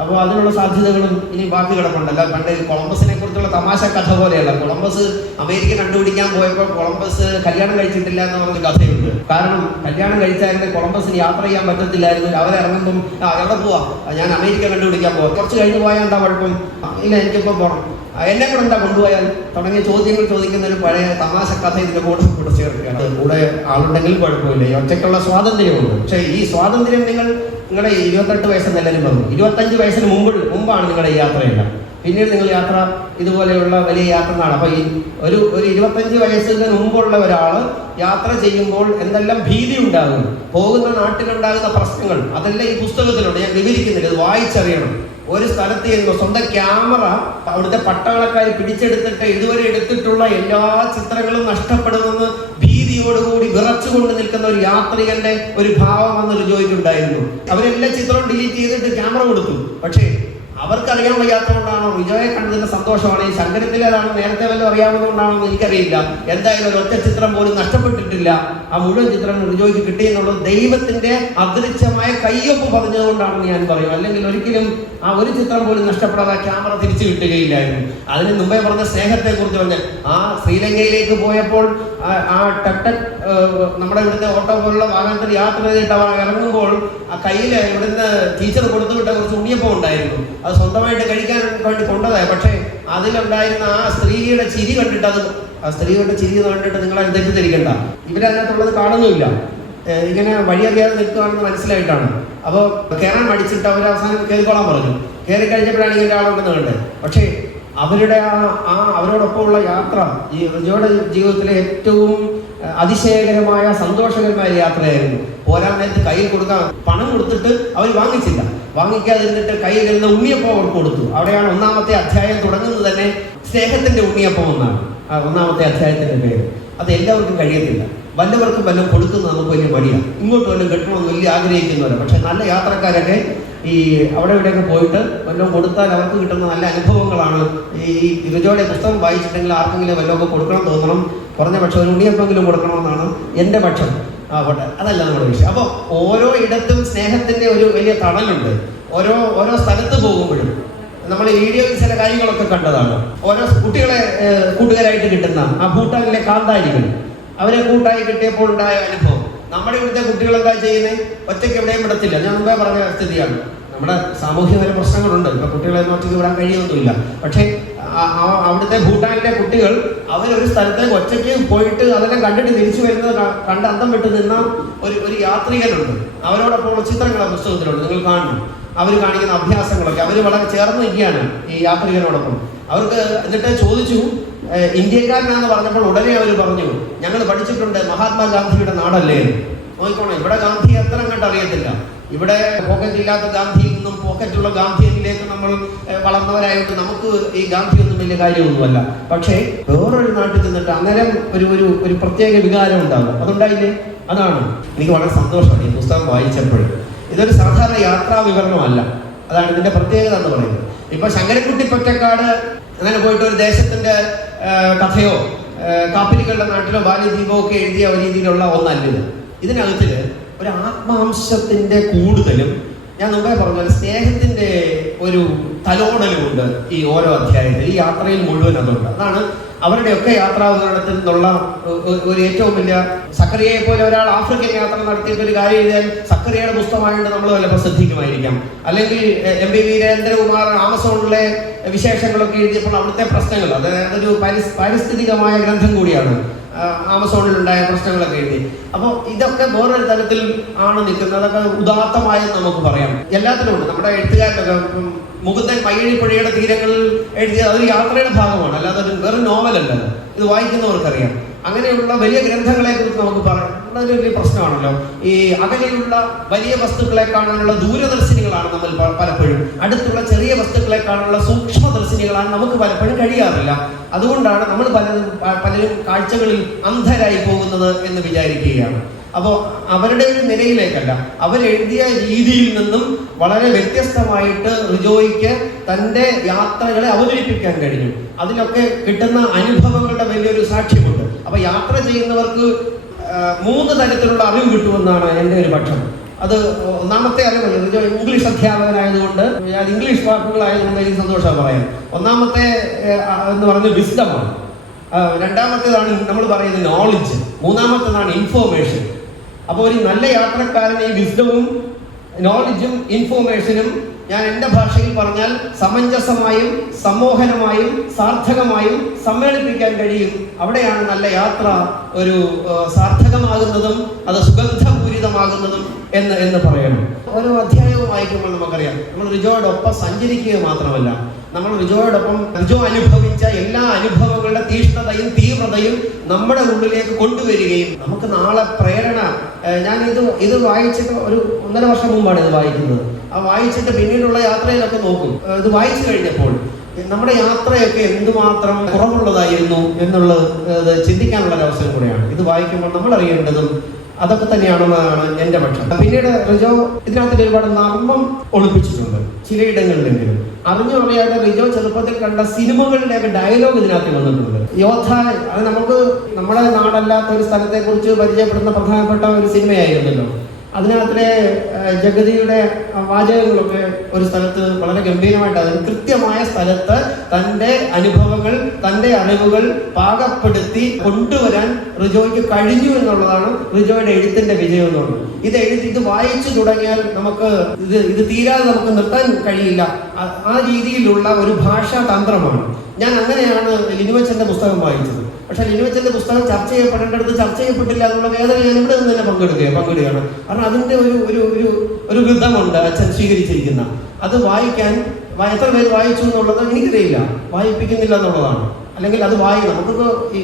അപ്പോൾ അതിനുള്ള സാധ്യതകളും ഇനി ബാക്കി കിടപ്പുണ്ടല്ല. പണ്ട് കൊളംബസിനെ കുറിച്ചുള്ള തമാശ കഥ പോലെയല്ല. കൊളംബസ് അമേരിക്ക കണ്ടുപിടിക്കാൻ പോയപ്പോൾ കൊളംബസ് കല്യാണം കഴിച്ചിട്ടില്ല എന്ന് പറഞ്ഞ കഥയുണ്ട്. കാരണം കല്യാണം കഴിച്ചായിരുന്നു കൊളംബസിന് യാത്ര ചെയ്യാൻ പറ്റത്തില്ലായിരുന്നു. അവരിറങ്ങുമ്പം എവിടെ പോവാ, ഞാൻ അമേരിക്ക കണ്ടുപിടിക്കാൻ പോവാം, കുറച്ച് കഴിഞ്ഞ് പോയാൽ എന്താ കുഴപ്പം, ഇല്ല എനിക്കിപ്പോൾ പോകണം, എന്നെ കൂടെ എന്താ കൊണ്ടുപോയാൽ, തുടങ്ങിയ ചോദ്യങ്ങൾ ചോദിക്കുന്ന ഒരു പഴയ തമാശ കഥ ഇതിന്റെ കൂടെ ചേർക്കുകയാണ്. കൂടെ ആളുണ്ടെങ്കിൽ കുഴപ്പമില്ല, ഈ ഒറ്റയ്ക്കുള്ള സ്വാതന്ത്ര്യമുണ്ട്. പക്ഷേ ഈ സ്വാതന്ത്ര്യം നിങ്ങളുടെ 28 വയസ്സെന്ന് എല്ലാവരും പറഞ്ഞു, 25 വയസ്സിന് മുമ്പാണ് നിങ്ങളുടെ ഈ യാത്രയല്ല. പിന്നീട് നിങ്ങൾ യാത്ര ഇതുപോലെയുള്ള വലിയ യാത്ര എന്നാണ്. അപ്പൊ ഈ ഒരു 25 വയസ്സിന് മുമ്പുള്ള ഒരാൾ യാത്ര ചെയ്യുമ്പോൾ എന്തെല്ലാം ഭീതി ഉണ്ടാകും, പോകുന്ന നാട്ടിലുണ്ടാകുന്ന പ്രശ്നങ്ങൾ, അതെല്ലാം ഈ പുസ്തകത്തിലുണ്ട്. ഞാൻ വിവരിക്കുന്നില്ല, ഇത് വായിച്ചറിയണം. ഒരു സ്ഥലത്ത് ചെന്നു സ്വന്തം ക്യാമറ അവിടുത്തെ പട്ടാളക്കാർ പിടിച്ചെടുത്തിട്ട് ഇതുവരെ എടുത്തിട്ടുള്ള എല്ലാ ചിത്രങ്ങളും നഷ്ടപ്പെടുമെന്ന് ഭീതിയോടുകൂടി വിറച്ചുകൊണ്ട് നിൽക്കുന്ന ഒരു യാത്രികന്റെ ഒരു ഭാവം എന്നൊരു ജോലിക്കുണ്ടായിരുന്നു. അവരെല്ലാ ചിത്രവും ഡിലീറ്റ് ചെയ്തിട്ട് ക്യാമറ കൊടുത്തു. പക്ഷേ അവർക്കറിയാൻ വയ്യാത്തതുകൊണ്ടാണോ, വിജയെ കണ്ടതിന്റെ സന്തോഷമാണ്, ഈ ശങ്കരത്തിലേതാണ് നേരത്തെ വല്ലതും അറിയാവുന്നതുകൊണ്ടാണോ എന്ന് എനിക്കറിയില്ല. എന്തായാലും ഒറ്റ ചിത്രം പോലും നഷ്ടപ്പെട്ടിട്ടില്ല. ആ മുഴുവൻ ചിത്രങ്ങൾ റിജോയ്ക്ക് കിട്ടിയെന്നുള്ളത് ദൈവത്തിന്റെ അദൃശ്യമായ കയ്യൊപ്പ് പറഞ്ഞതുകൊണ്ടാണെന്ന് ഞാൻ പറയും. അല്ലെങ്കിൽ ഒരിക്കലും ആ ഒരു ചിത്രം പോലും നഷ്ടപ്പെടാതെ ക്യാമറ തിരിച്ചു കിട്ടുകയില്ലായിരുന്നു. അതിന് മുമ്പേ പറഞ്ഞ സ്നേഹത്തെ കുറിച്ച് പറഞ്ഞാൽ, ആ ശ്രീലങ്കയിലേക്ക് പോയപ്പോൾ ആ നമ്മുടെ ഇവിടുത്തെ ഓട്ടോ പോലുള്ള വാഹനത്തിൽ യാത്ര ചെയ്തിട്ട് അവർ ഇറങ്ങുമ്പോൾ ആ കയ്യിൽ ഇവിടുന്ന് ടീച്ചർ കൊടുത്തുവിട്ട കുറച്ച് ഉണ്ണിയപ്പം ഉണ്ടായിരുന്നു. അത് സ്വന്തമായിട്ട് കഴിക്കാൻ വേണ്ടി കൊണ്ടതായി. പക്ഷേ അതിലുണ്ടായിരുന്ന ആ സ്ത്രീയുടെ ചിരി കണ്ടിട്ട്, ആ സ്ത്രീയുടെ ചിരി കണ്ടിട്ട് നിങ്ങളത് തെറ്റിദ്ധരിക്കണ്ട, ഇവരതിനകത്തുള്ളത് കാണുന്നുമില്ല, ഇങ്ങനെ വഴിയറിയാതെ നിൽക്കുകയാണെന്ന് മനസ്സിലായിട്ടാണ്. അപ്പോൾ കയറാൻ മടിച്ചിട്ട് അവർ അവസാനം കയറിക്കോളാൻ പറഞ്ഞു. കയറി കഴിഞ്ഞപ്പോഴാണ് ഇങ്ങനെ ആളുണ്ടെന്ന് കണ്ടത്. പക്ഷേ അവരുടെ അവരോടൊപ്പമുള്ള യാത്ര ഈ റിജോയുടെ ജീവിതത്തിലെ ഏറ്റവും അതിശയകരമായ സന്തോഷകരമായ യാത്രയായിരുന്നു. പോരാൻ നേരത്ത് കയ്യിൽ കൊടുക്കാൻ പണം കൊടുത്തിട്ട് അവർ വാങ്ങിക്കാതിരുന്നിട്ട് കയ്യിലിരുന്ന ഉണ്ണിയപ്പം അവർക്ക് കൊടുത്തു. അവിടെയാണ് 1-ാമത്തെ അധ്യായം തുടങ്ങുന്നത് തന്നെ സ്നേഹത്തിന്റെ ഉണ്ണിയപ്പം എന്നാണ് ആ 1-ാമത്തെ അധ്യായത്തിന്റെ പേര്. അത് എല്ലാവർക്കും കഴിയത്തില്ല. വല്ലവർക്കും വല്ലതും കൊടുക്കുന്നത് നമുക്ക് വലിയ മടിയാണ്. ഇങ്ങോട്ട് വല്ലതും കിട്ടണമെന്ന് വലിയ ആഗ്രഹിക്കുന്നവരാണ്. പക്ഷെ നല്ല യാത്രക്കാരൊക്കെ ഈ അവിടെ ഇവിടെയൊക്കെ പോയിട്ട് വല്ലതും കൊടുത്താൽ അവർക്ക് കിട്ടുന്ന നല്ല അനുഭവങ്ങളാണ്. ഈ റിജോയുടെ പുസ്തകം വായിച്ചിട്ടെങ്കിൽ ആർക്കെങ്കിലും വല്ലതൊക്കെ കൊടുക്കണം തോന്നണം, കുറഞ്ഞ പക്ഷം ഒരു ഉണ്ണിയപ്പെങ്കിലും കൊടുക്കണമെന്നാണ് എൻ്റെ പക്ഷം. പോട്ടെ, അതല്ല നമ്മുടെ വിഷയം. അപ്പോൾ ഓരോ ഇടത്തും സ്നേഹത്തിന്റെ ഒരു വലിയ തണലുണ്ട്. ഓരോ സ്ഥലത്ത് പോകുമ്പോഴും നമ്മൾ ഈ വീഡിയോയിൽ ചില കാര്യങ്ങളൊക്കെ കണ്ടതാണ്. ഓരോ കുട്ടികളെ കൂട്ടുകാരായിട്ട് കിട്ടുന്ന ആ ഭൂട്ടാനിലെ കാന്താരികൾ, അവരെ കൂട്ടായി കിട്ടിയപ്പോൾ ഉണ്ടായ അനുഭവം. നമ്മുടെ ഇവിടുത്തെ കുട്ടികൾ എന്താ ചെയ്യുന്നത്, ഒറ്റയ്ക്ക് എവിടെയും വിടത്തില്ല. ഞാൻ മുമ്പേ പറഞ്ഞ സ്ഥിതിയാണ്. നമ്മുടെ സാമൂഹ്യപര പ്രശ്നങ്ങളുണ്ട്. ഇപ്പൊ കുട്ടികളെ ഒറ്റയ്ക്ക് വിടാൻ കഴിയൊന്നുമില്ല. പക്ഷേ അവിടുത്തെ ഭൂട്ടാനിലെ കുട്ടികൾ അവരൊരു സ്ഥലത്തേക്ക് ഒറ്റയ്ക്ക് പോയിട്ട് അതെല്ലാം കണ്ടിട്ട് തിരിച്ചു വരുന്നത് കണ്ട് അന്തം വിട്ട് നിന്ന ഒരു യാത്രികനുണ്ട്. അവരോടൊപ്പമുള്ള ചിത്രങ്ങൾ ആ പുസ്തകത്തിലുണ്ട്, നിങ്ങൾ കാണണം. അവർ കാണിക്കുന്ന അഭ്യാസങ്ങളൊക്കെ അവർ വളരെ ചേർന്ന് നിൽക്കുകയാണ് ഈ യാത്രികനോടൊപ്പം. അവർക്ക് എന്നിട്ട് ചോദിച്ചു, ഇന്ത്യക്കാരനാണെന്ന് പറഞ്ഞപ്പോൾ ഉടനെ അവർ പറഞ്ഞു, ഞങ്ങൾ പഠിച്ചിട്ടുണ്ട് മഹാത്മാഗാന്ധിയുടെ നാടല്ലേ. നോക്കിക്കോണം, ഇവിടെ ഗാന്ധി എത്ര കണ്ട് അറിയത്തില്ല. ഇവിടെ പോക്കറ്റ് ഇല്ലാത്ത ഗാന്ധിയിൽ നിന്നും പോക്കറ്റുള്ള ഗാന്ധിയിലേക്ക് നമ്മൾ വളർന്നവരായിട്ട് നമുക്ക് ഈ ഗാന്ധിയൊന്നും വലിയ കാര്യമൊന്നുമല്ല. പക്ഷേ വേറൊരു നാട്ടിൽ ചെന്നിട്ട് അന്നേരം ഒരു പ്രത്യേക വികാരം ഉണ്ടാകും. അതുണ്ടായില്ലേ? അതാണ് എനിക്ക് വളരെ സന്തോഷമാണ് ഈ പുസ്തകം വായിച്ചപ്പോൾ. ഇതൊരു സാധാരണ യാത്രാ വിവരണമല്ല, അതാണ് ഇതിന്റെ പ്രത്യേകത എന്ന് പറയുന്നത്. ഇപ്പൊ ശങ്കരൻകുട്ടി പൊറ്റക്കാട് അങ്ങനെ പോയിട്ട് ഒരു ദേശത്തിന്റെ കഥയോ കാപ്പിരികളുടെ നാട്ടിലോ ബാല്യദീപോ ഒക്കെ എഴുതിയ ഒരു രീതിയിലുള്ള ഒന്നല്ലിത്. ഇതിനകത്തില് ഒരു ആത്മാംശത്തിന്റെ കൂടുതലും, ഞാൻ മുമ്പേ പറഞ്ഞ സ്നേഹത്തിന്റെ ഒരു തലോടലുമുണ്ട് ഈ ഓരോ അധ്യായത്തിൽ. ഈ യാത്രയിൽ മുഴുവൻ അതുണ്ട്. അതാണ് അവരുടെയൊക്കെ യാത്രാവിവരണത്തിൽ നിന്നുള്ള ഒരു ഏറ്റവും വലിയ. സക്കറിയയെ പോലെ ഒരാൾ ആഫ്രിക്കൻ യാത്ര നടത്തിയിട്ട് ഒരു കാര്യം എഴുതിയാൽ സക്കറിയയുടെ പുസ്തകമായിട്ട് നമ്മൾ വല്ല പ്രസിദ്ധിക്കുമായിരിക്കാം. അല്ലെങ്കിൽ എം വി വീരേന്ദ്രകുമാർ ആമസോണിലെ വിശേഷങ്ങളൊക്കെ എഴുതിയപ്പോൾ അവിടുത്തെ പ്രശ്നങ്ങൾ, അതായത് ഒരു പാരിസ്ഥിതികമായ ഗ്രന്ഥം കൂടിയാണ് ആമസോണിലുണ്ടായ പ്രശ്നങ്ങളൊക്കെ എഴുതി. അപ്പോൾ ഇതൊക്കെ വേറൊരു തലത്തിൽ ആണ് നിൽക്കുന്നത്. അതൊക്കെ ഉദാത്തമായെന്ന് നമുക്ക് പറയാം. എല്ലാത്തിലും ഉണ്ട്. നമ്മുടെ എഴുത്തുകാരനൊക്കെ മുകുന്ദൻ പയ്യഴിപ്പുഴയുടെ തീരങ്ങളിൽ എഴുതിയ അതൊരു യാത്രയുടെ ഭാഗമാണ്, അല്ലാതെ ഒരു വെറും നോവലല്ല. ഇത് വായിക്കുന്നവർക്കറിയാം. അങ്ങനെയുള്ള വലിയ ഗ്രന്ഥങ്ങളെ കുറിച്ച് നമുക്ക് പറയാം. അതൊരു വലിയ പ്രശ്നമാണല്ലോ. ഈ അകലെയുള്ള വലിയ വസ്തുക്കളെ കാണാനുള്ള ദൂരദർശിനികളാണ് നമ്മൾ പലപ്പോഴും, അടുത്തുള്ള ചെറിയ വസ്തുക്കളെ കാണാനുള്ള സൂക്ഷ്മദർശിനികളാണ് നമുക്ക് പലപ്പോഴും കഴിയാറില്ല. അതുകൊണ്ടാണ് നമ്മൾ പലരും കാഴ്ചകളിൽ അന്ധരായി പോകുന്നത് എന്ന് വിചാരിക്കുകയാണ്. അപ്പോൾ അവരുടെ ഒരു നിലയിലേക്കല്ല, അവരെഴുതിയ രീതിയിൽ നിന്നും വളരെ വ്യത്യസ്തമായിട്ട് റിജോയ്ക്ക് തൻ്റെ യാത്രകളെ അവതരിപ്പിക്കാൻ കഴിഞ്ഞു. അതിലൊക്കെ കിട്ടുന്ന അനുഭവങ്ങളുടെ വലിയൊരു സാക്ഷ്യമുണ്ട്. അപ്പൊ യാത്ര ചെയ്യുന്നവർക്ക് 3 തരത്തിലുള്ള അറിവ് കിട്ടുമെന്നാണ് എൻ്റെ ഒരു പക്ഷം. അത് ഒന്നാമത്തെ അറിവ്, റിജോ ഇംഗ്ലീഷ് അധ്യാപകനായതുകൊണ്ട് ഞാൻ ഇംഗ്ലീഷ് വാക്കുകളായതുകൊണ്ട് എനിക്ക് സന്തോഷമാണ് പറയാൻ. ഒന്നാമത്തെ എന്ന് പറയുന്നത് വിസ്ഡമാണ്. രണ്ടാമത്തേതാണ് നമ്മൾ പറയുന്നത് നോളജ്. മൂന്നാമത്തേതാണ് ഇൻഫോർമേഷൻ. അപ്പോൾ ഒരു നല്ല യാത്രക്കാരൻ ഈ വിസ്ഡവും നോളജും ഇൻഫോർമേഷനും ഞാൻ എൻ്റെ ഭാഷയിൽ പറഞ്ഞാൽ സമഞ്ജസമായും സമ്മോഹനമായും സാർത്ഥകമായും സമ്മേളിപ്പിക്കാൻ കഴിയും. അവിടെയാണ് നല്ല യാത്ര ഒരു സാർത്ഥകമാകുന്നതും അത് സുഗന്ധപൂരിതമാകുന്നതും എന്ന് പറയണം. ഓരോ അധ്യായവും വായിക്കുമ്പോൾ നമുക്കറിയാം, നമ്മൾ റിജോയോടൊപ്പം സഞ്ചരിക്കുക മാത്രമല്ല, നമ്മൾ റിജോയോടൊപ്പം റിജോ അനുഭവിച്ച എല്ലാ അനുഭവങ്ങളുടെ തീഷ്ണതയും തീവ്രതയും നമ്മുടെ ഉള്ളിലേക്ക് കൊണ്ടുവരികയും നമുക്ക് നാളെ പ്രേരണ. ഞാൻ ഇത് വായിച്ചിട്ട് ഒരു 1.5 വർഷം മുമ്പാണ് ഇത് വായിക്കുന്നത്. ആ വായിച്ചിട്ട് പിന്നീടുള്ള യാത്രയിലൊക്കെ നോക്കും. ഇത് വായിച്ചു കഴിഞ്ഞപ്പോൾ നമ്മുടെ യാത്രയൊക്കെ എന്തുമാത്രം കുറവുള്ളതായിരുന്നു എന്നുള്ളത് ചിന്തിക്കാനുള്ള ഒരു അവസരം കൂടെയാണ്. ഇത് വായിക്കുമ്പോൾ നമ്മൾ അറിയേണ്ടതും അതൊക്കെ തന്നെയാണെന്നാണ് എൻ്റെ പക്ഷം. പിന്നീട് റിജോ ഇതിനകത്ത് ഒരുപാട് നർമ്മം ഒളിപ്പിച്ചിട്ടുണ്ട് ചിലയിടങ്ങളിലെങ്കിലും. അറിഞ്ഞു അറിയാതെ റിജോ ചെറുപ്പത്തിൽ കണ്ട സിനിമകളിലേക്ക് ഡയലോഗ് ഇതിനകത്ത് വന്നിട്ടുണ്ട്. യോദ്ധ, അത് നമുക്ക് നമ്മുടെ നാടല്ലാത്ത ഒരു സ്ഥലത്തെ കുറിച്ച് പരിചയപ്പെടുന്ന പ്രധാനപ്പെട്ട ഒരു സിനിമയായിരുന്നല്ലോ. അതിനകത്തിലെ ജഗതിയുടെ വാചകങ്ങളൊക്കെ ഒരു സ്ഥലത്ത് വളരെ ഗംഭീരമായിട്ട്, അതിന് കൃത്യമായ സ്ഥലത്ത് തൻ്റെ അനുഭവങ്ങൾ, തൻ്റെ അറിവുകൾ പാകപ്പെടുത്തി കൊണ്ടുവരാൻ റിജോയ്ക്ക് കഴിഞ്ഞു എന്നുള്ളതാണ് റിജോയുടെ എഴുത്തിന്റെ വിജയം എന്നുള്ളത്. ഇത് വായിച്ചു തുടങ്ങിയാൽ നമുക്ക് ഇത് തീരാതെ നമുക്ക് നിർത്താൻ കഴിയില്ല. ആ രീതിയിലുള്ള ഒരു ഭാഷാ തന്ത്രമാണ്. ഞാൻ അങ്ങനെയാണ് ലിനുവച്ചന്റെ പുസ്തകം വായിച്ചത്. പക്ഷെ ലിനുവച്ചന്റെ പുസ്തകം ചർച്ച ചെയ്യപ്പെടേണ്ടടുത്ത് ചർച്ച ചെയ്യപ്പെട്ടില്ല എന്നുള്ള വേദന ഞാൻ ഇവിടെ നിന്ന് തന്നെ പങ്കിടുകയാണ്. കാരണം അതിന്റെ ഒരു വൃദ്ധമുണ്ട് അച്ഛൻ സ്വീകരിച്ചിരിക്കുന്ന. അത് വായിക്കാൻ എത്ര പേര് വായിച്ചു എന്നുള്ളത് എനിക്കറിയില്ല, വായിപ്പിക്കുന്നില്ല എന്നുള്ളതാണ്. അല്ലെങ്കിൽ അത് നമുക്കിപ്പോൾ ഈ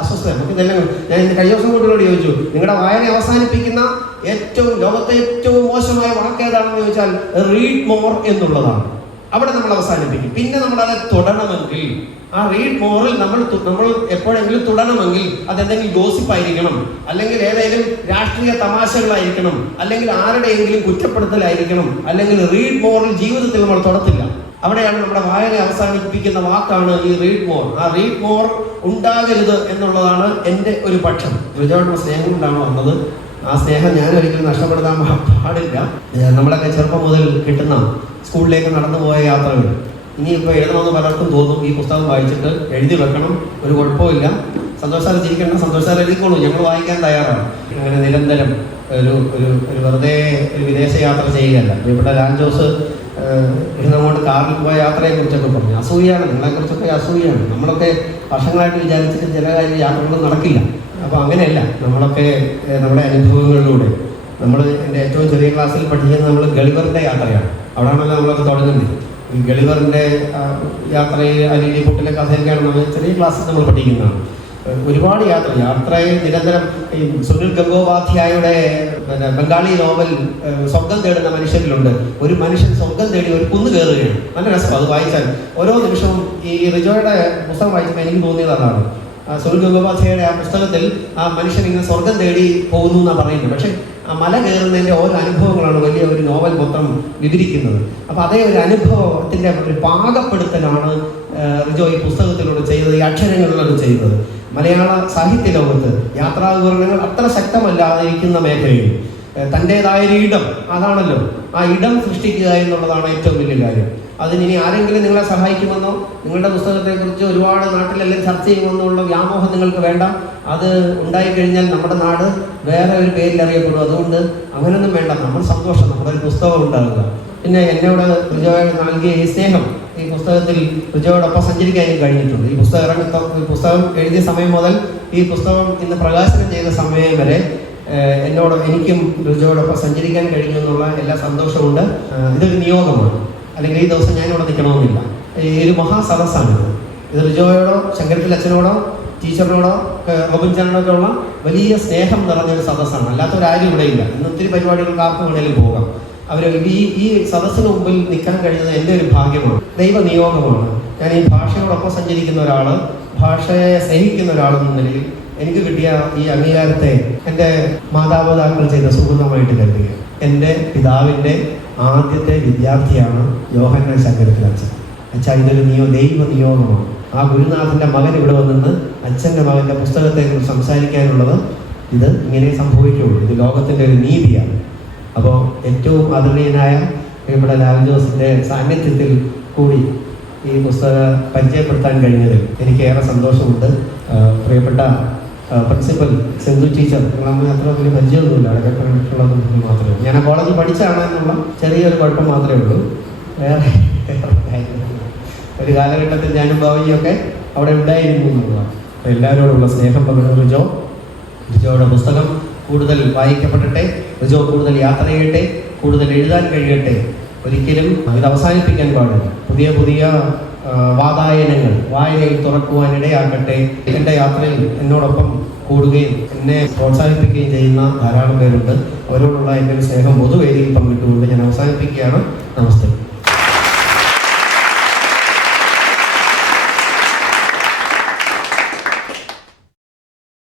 അസ്വസ്ഥ നമുക്ക് ഇതെല്ലാം. ഞാൻ കഴിഞ്ഞ ദിവസം കൂട്ടിയോട് ചോദിച്ചു, നിങ്ങളുടെ വായന അവസാനിപ്പിക്കുന്ന ലോകത്തെ ഏറ്റവും മോശമായ വാക്കേതാണെന്ന് ചോദിച്ചാൽ റീഡ് മോർ എന്നുള്ളതാണ്. അവിടെ നമ്മൾ അവസാനിപ്പിക്കും. പിന്നെ നമ്മളത് തുടരണമെങ്കിൽ ആ റീഡ് മോറിൽ നമ്മൾ എപ്പോഴെങ്കിലും തുടരണമെങ്കിൽ അതെന്തെങ്കിലും ഗോസിപ്പായിരിക്കണം, അല്ലെങ്കിൽ ഏതെങ്കിലും രാഷ്ട്രീയ തമാശകളായിരിക്കണം, അല്ലെങ്കിൽ ആരുടെയെങ്കിലും കുറ്റപ്പെടുത്തലായിരിക്കണം, അല്ലെങ്കിൽ റീഡ് മോറിൽ ജീവിതത്തിൽ നമ്മൾ തൊടത്തില്ല. അവിടെയാണ് നമ്മുടെ വായന അവസാനിപ്പിക്കുന്ന വാക്കാണ് ഈ റീഡ് മോർ. ആ റീഡ് മോർ ഉണ്ടാകരുത് എന്നുള്ളതാണ് എൻ്റെ ഒരു പക്ഷം. റിജോയുടെ സ്നേഹം കൊണ്ടാണ് വന്നത്. ആ സ്നേഹം ഞാൻ ഒരിക്കലും നഷ്ടപ്പെടുത്താൻ പാടില്ല. നമ്മളൊക്കെ ചെറുപ്പം മുതൽ കിട്ടുന്ന സ്കൂളിലേക്ക് നടന്നു പോയ യാത്രകൾ ഇനിയിപ്പോൾ എഴുതണമെന്ന് പലർക്കും തോന്നും. ഈ പുസ്തകം വായിച്ചിട്ട് എഴുതി വെക്കണം, ഒരു കുഴപ്പമില്ല, സന്തോഷാൽ ചിരിക്കണം, സന്തോഷാൽ എഴുതിക്കോളൂ, ഞങ്ങൾ വായിക്കാൻ തയ്യാറാണ്. അങ്ങനെ നിരന്തരം ഒരു വെറുതെ ഒരു വിദേശ യാത്ര ചെയ്യുകയല്ല. ഇവിടെ ലാൽ ജോസ് ഇവിടുന്നങ്ങോട്ട് കാറിൽ പോയ യാത്രയെ കുറിച്ചൊക്കെ പറഞ്ഞു. അസൂയാണ്, നിങ്ങളെക്കുറിച്ചൊക്കെ അസൂയാണ്. നമ്മളൊക്കെ വർഷങ്ങളായിട്ട് വിചാരിച്ചിട്ട് ചില യാത്രകളൊന്നും നടക്കില്ല. അപ്പോൾ അങ്ങനെയല്ല, നമ്മളൊക്കെ നമ്മുടെ അനുഭവങ്ങളിലൂടെ എൻ്റെ ഏറ്റവും ചെറിയ ക്ലാസ്സിൽ പഠിച്ചത് നമ്മൾ ഗളിവറിൻ്റെ യാത്രയാണ്. അവിടെയാണല്ലോ നമ്മളൊക്കെ തുടങ്ങുന്നത്. ഈ ഗളിവറിൻ്റെ യാത്രയിൽ അല്ലെങ്കിൽ പൊട്ടിലെ കഥയൊക്കെയാണ് നമ്മൾ ചെറിയ ക്ലാസ്സിൽ നമ്മൾ പഠിക്കുന്നതാണ്. ഒരുപാട് യാത്രയെ നിരന്തരം ഈ സുനിൽ ഗംഗോപാധ്യായയുടെ ബംഗാളി നോവൽ സ്വർഗം തേടുന്ന മനുഷ്യരിലുണ്ട്. ഒരു മനുഷ്യൻ സ്വർഗം തേടി ഒരു കുന്ന് കയറുകയാണ്. നല്ല രസം അത് വായിച്ചാൽ. ഓരോ നിമിഷവും ഈ റിജോയുടെ പുസ്തകം വായിച്ചപ്പോൾ എനിക്ക് തോന്നിയത് അതാണ്. സുനിൽ ഗംഗോപാധ്യായയുടെ ആ പുസ്തകത്തിൽ ആ മനുഷ്യൻ ഇങ്ങനെ സ്വർഗം തേടി പോകുന്നു എന്നാണ് പറയുന്നത്. പക്ഷേ ആ മല കയറുന്നതിൻ്റെ ഓരോ അനുഭവങ്ങളാണ് വലിയ ഒരു നോവൽ മൊത്തം വിവരിക്കുന്നത്. അപ്പോൾ അതേ ഒരു അനുഭവത്തിൻ്റെ ഒരു പാകപ്പെടുത്തലാണ് റിജോ ഈ പുസ്തകത്തിലൂടെ ചെയ്തത്, ഈ അക്ഷരങ്ങളിലൂടെ ചെയ്തത്. മലയാള സാഹിത്യ ലോകത്ത് യാത്രാ വിവരണങ്ങൾ അത്ര ശക്തമല്ലാതിരിക്കുന്ന മേഖലയിൽ തൻ്റേതായ ഒരു ഇടം, അതാണല്ലോ ആ ഇടം സൃഷ്ടിക്കുക എന്നുള്ളതാണ് ഏറ്റവും വലിയ കാര്യം. അതിനി ആരെങ്കിലും നിങ്ങളെ സഹായിക്കുമെന്നോ നിങ്ങളുടെ പുസ്തകത്തെക്കുറിച്ച് ഒരുപാട് നാട്ടിലെല്ലാം ചർച്ച ചെയ്യുമെന്നോ ഉള്ള വ്യാമോഹം നിങ്ങൾക്ക് വേണ്ട. അത് ഉണ്ടായിക്കഴിഞ്ഞാൽ നമ്മുടെ നാട് വേറെ ഒരു പേരിൽ അറിയപ്പെടും. അതുകൊണ്ട് അങ്ങനെയൊന്നും വേണ്ട. നമ്മൾ സന്തോഷം, നമ്മുടെ ഒരു പുസ്തകം ഉണ്ടാകുക. പിന്നെ എന്നോട് റിജോയോട് നൽകിയ ഈ സ്നേഹം, ഈ പുസ്തകത്തിൽ റിജോയോടൊപ്പം സഞ്ചരിക്കാൻ എനിക്ക് കഴിഞ്ഞിട്ടുണ്ട്. ഈ പുസ്തകം എഴുതിയ സമയം മുതൽ ഈ പുസ്തകം ഇന്ന് പ്രകാശനം ചെയ്ത സമയം വരെ എനിക്കും റിജോയോടൊപ്പം സഞ്ചരിക്കാൻ കഴിഞ്ഞു എന്നുള്ള എല്ലാ സന്തോഷമുണ്ട്. ഇതൊരു നിയോഗമാണ്, അല്ലെങ്കിൽ ഈ ദിവസം ഞാനിവിടെ നിൽക്കണമെന്നില്ല. ഈ ഒരു മഹാസദസ്സാണിത്. ഇത് റിജോയോടോ ശങ്കരത്തിൽ അച്ഛനോടോ ടീച്ചറിനോടോ റോബിൻചാനോടൊക്കെ ഉള്ള വലിയ സ്നേഹം നിറഞ്ഞൊരു സദസ്സാണ്. അല്ലാത്തവരാരും ഇവിടെ ഇല്ല. ഇന്ന് ഒത്തിരി പരിപാടികൾക്ക് ആർക്കും വേണേലും പോകാം. ഈ സദസ്സിന് മുമ്പിൽ നിൽക്കാൻ കഴിയുന്നത് എൻ്റെ ഒരു ഭാഗ്യമാണ്, ദൈവ നിയോഗമാണ്. ഞാൻ ഈ ഭാഷയോടൊപ്പം സഞ്ചരിക്കുന്ന ഒരാൾ, ഭാഷയെ സ്നേഹിക്കുന്ന ഒരാളെന്ന നിലയിൽ എനിക്ക് കിട്ടിയ ഈ അംഗീകാരത്തെ എൻ്റെ മാതാപിതാക്കൾ ചെയ്ത സുഹൃതമായിട്ട് കരുതുക. എൻ്റെ പിതാവിൻ്റെ ആദ്യത്തെ വിദ്യാർത്ഥിയാണ് യോഹന്നാൻ ശങ്കരത്തിൽ അച്ഛൻ. അച്ഛാ, ഇതൊരു ദൈവ നിയോഗമാണ്. ആ ഗുരുനാഥൻ്റെ മകൻ ഇവിടെ വന്നിട്ട് അച്ഛൻ്റെ മകൻ്റെ പുസ്തകത്തെക്കുറിച്ച് സംസാരിക്കാനുള്ളത് ഇത് ഇങ്ങനെ സംഭവിക്കുള്ളൂ. ഇത് ലോകത്തിൻ്റെ ഒരു നീതിയാണ്. അപ്പോൾ ഏറ്റവും ആദരണീയനായ ഇവിടെ ലാൽ ജോസിൻ്റെ സാന്നിധ്യത്തിൽ കൂടി ഈ പുസ്തകം പരിചയപ്പെടുത്താൻ കഴിഞ്ഞതിൽ എനിക്ക് ഏറെ സന്തോഷമുണ്ട്. പ്രിയപ്പെട്ട പ്രിൻസിപ്പൽ സിന്ധു ടീച്ചർ, നിങ്ങളമ്മ അത്ര വലിയ പരിചയമൊന്നുമില്ല, അടക്കം കണ്ടിട്ടുള്ളതെന്ന് മാത്രമേ. ഞാൻ ആ കോളേജിൽ പഠിച്ചാണ് എന്നുള്ള ചെറിയൊരു കുഴപ്പം മാത്രമേ ഉള്ളൂ. വേറെ ഒരു കാലഘട്ടത്തിൽ ഞാനും ബാബുജിയൊക്കെ അവിടെ ഉണ്ടായിരുന്നു എന്നുള്ളതാണ്. അപ്പോൾ എല്ലാവരോടുള്ള സ്നേഹം പകർന്ന റിജോയുടെ പുസ്തകം കൂടുതൽ വായിക്കപ്പെടട്ടെ, റിജോ കൂടുതൽ യാത്ര ചെയ്യട്ടെ, കൂടുതൽ എഴുതാൻ കഴിയട്ടെ. ഒരിക്കലും ഇത് അവസാനിപ്പിക്കാൻ പാടില്ല. പുതിയ പുതിയ വാതായനങ്ങൾ വായനയിൽ തുറക്കുവാനിടയാക്കട്ടെ. എൻ്റെ യാത്രയിൽ എന്നോടൊപ്പം കൂടുകയും എന്നെ പ്രോത്സാഹിപ്പിക്കുകയും ചെയ്യുന്ന ധാരാളം പേരുണ്ട്. അവരോടുള്ള എൻ്റെ ഒരു സ്നേഹം പൊതുവേദിയിൽ പങ്കിട്ടുകൊണ്ട് ഞാൻ അവസാനിപ്പിക്കുകയാണ്.